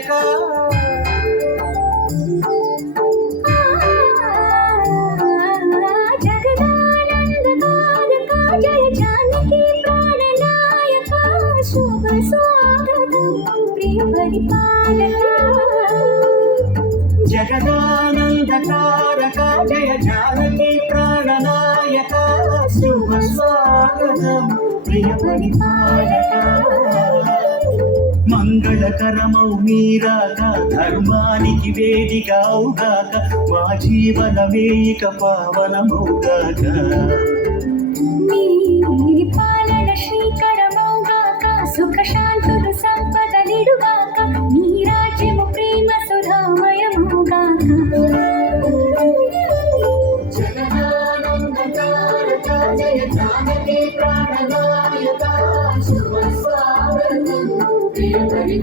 ప్రాణనాయక జగదానందకారక జయ జానకి ప్రాణనాయక శుభ స్వాగతం ప్రియ పరిపాలక జగదానందకారక జయ జానకి ప్రాణనాయక శుభ స్వాగతం ప్రియ పరిపాలక మంగళకరమౌ మీరాక ధర్మానికి వేదిక అవుగాక మా జీవనమే ఇక పావనమవుగాక. పాలన శ్రీకరమౌగాక సుఖ శాంతులు సంపద నిడుగాక you, baby.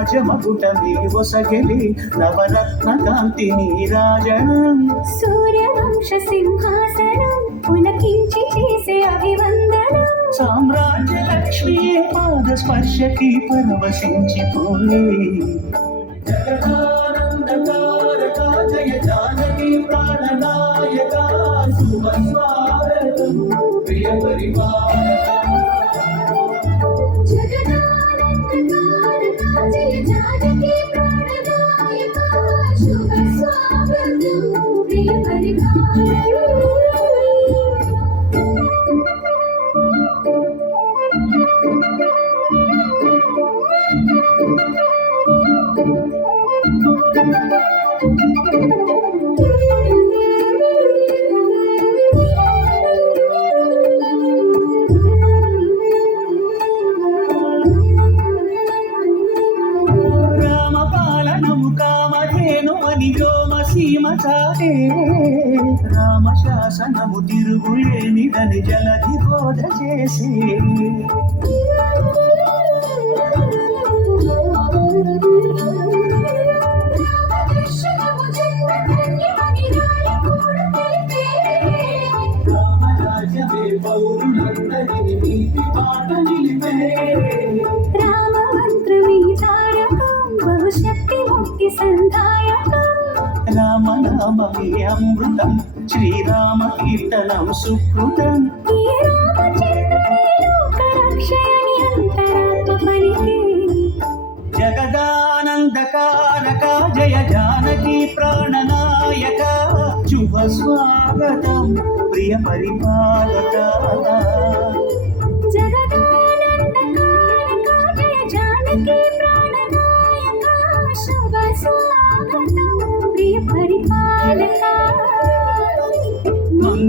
రాజమకుటమి ఒసగలి నవరత్న కాంతి నీరాజనం సూర్యవంశ సింహాసనం పులకించి చేసే అభివందనం. సామ్రాజ్య లక్ష్మీ పాద స్పర్శకి పరవశించిపోయే జయ జానకి ప్రాణనాయక శుభ స్వాగతం ప్రియ పరివారక పరిహారం కామధేను అని వ్యోమ సీమ చాటే. రామ శాసనము తిరుగులేనిదని జలధి బోధ చేసే. పౌరులందరినీ నీతి పాట నిలిపే. రామ మంత్రమే తారకం బహుశక్తి ముక్తి సంధాయ. రామనామమే అమృతం శ్రీరామ కీర్తనం సుకృతం. ఈ రామచంద్రుని జగదానందకారక జయ జానకి ప్రాణనాయక శుభ స్వాగతం ప్రియ పరిపాలక.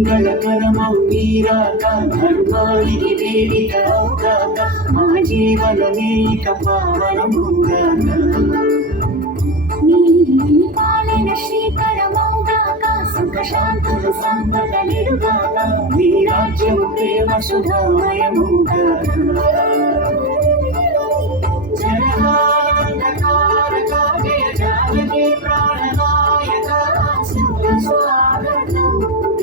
మంగళకరమౌ నీరాక ధర్మానికి వేదిక అవుగాక మా జీవనమేక పావనముగాక నీ పాలన శ్రీకరమౌగాక సుఖ శాంతులు సంపదలిడుగాక నీ రాజ్యము ప్రేమ సుధామయముగాక